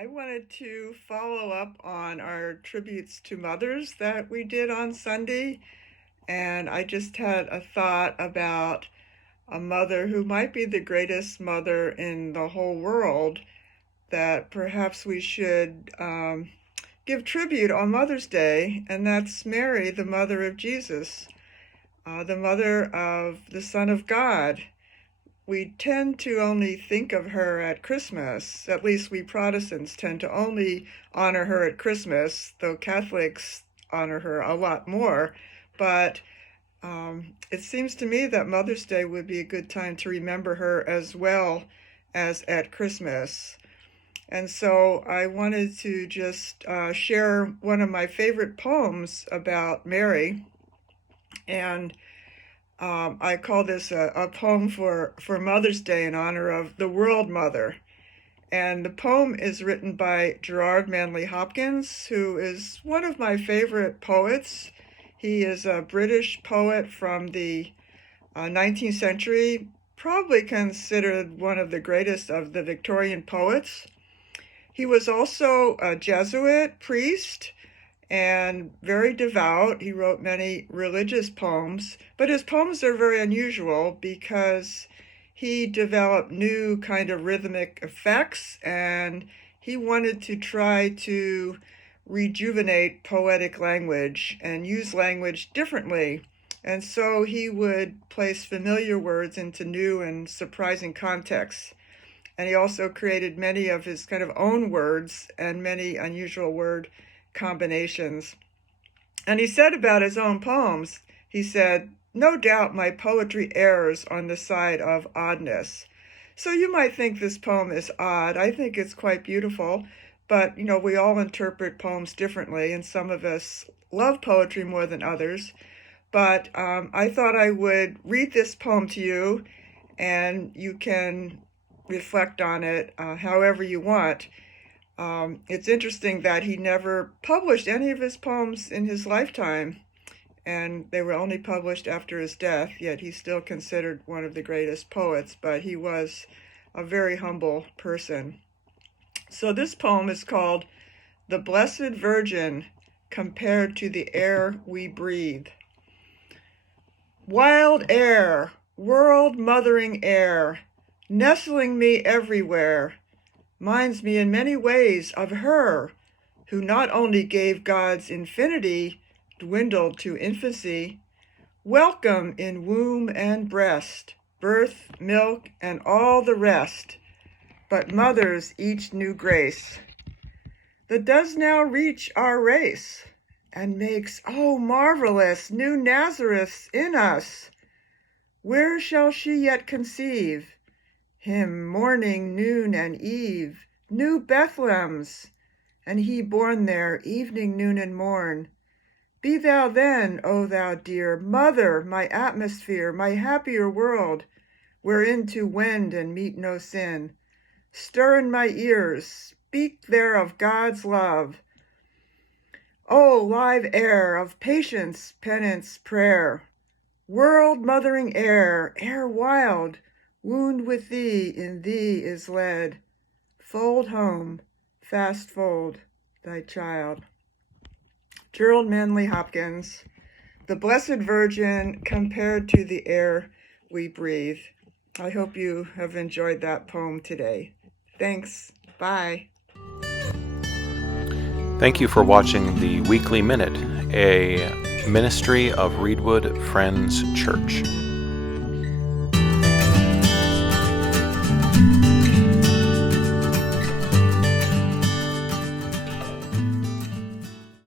I wanted to follow up on our tributes to mothers that we did on Sunday, and I just had a thought about a mother who might be the greatest mother in the whole world that perhaps we should give tribute on Mother's Day, and that's Mary, the mother of Jesus, the mother of the Son of God. We tend to only think of her at Christmas. At least we Protestants tend to only honor her at Christmas, though Catholics honor her a lot more. But it seems to me that Mother's Day would be a good time to remember her as well as at Christmas. And so I wanted to just share one of my favorite poems about Mary. And I call this a poem for Mother's Day in honor of the World Mother. And the poem is written by Gerard Manley Hopkins, who is one of my favorite poets. He is a British poet from the 19th century, probably considered one of the greatest of the Victorian poets. He was also a Jesuit priest and very devout. He wrote many religious poems, but his poems are very unusual because he developed new kind of rhythmic effects, and he wanted to try to rejuvenate poetic language and use language differently. And so he would place familiar words into new and surprising contexts. And he also created many of his kind of own words and many unusual word combinations. And he said about his own poems, he said, "No doubt my poetry errs on the side of oddness." So you might think this poem is odd. I think it's quite beautiful, but we all interpret poems differently, and some of us love poetry more than others. But I thought I would read this poem to you, and you can reflect on it however you want. It's interesting that he never published any of his poems in his lifetime, and they were only published after his death, yet he's still considered one of the greatest poets, but he was a very humble person. So this poem is called "The Blessed Virgin Compared to the Air We Breathe." Wild air, world-mothering air, nestling me everywhere, minds me in many ways of her, who not only gave God's infinity, dwindled to infancy, welcome in womb and breast, birth, milk, and all the rest, but mothers each new grace, that does now reach our race, and makes, oh marvellous, new Nazareths in us. Where shall she yet conceive him morning, noon, and eve, new Bethlems, and he born there evening, noon, and morn? Be thou then, O thou dear Mother, my atmosphere, my happier world, wherein to wend and meet no sin. Stir in my ears, speak there of God's love. O live air of patience, penance, prayer, world-mothering air, air wild, wound with thee, in thee is led. Fold home, fast fold thy child. Gerard Manley Hopkins, "The Blessed Virgin Compared to the Air We Breathe." I hope you have enjoyed that poem today. Thanks. Bye. Thank you for watching the Weekly Minute, a ministry of Reedwood Friends Church.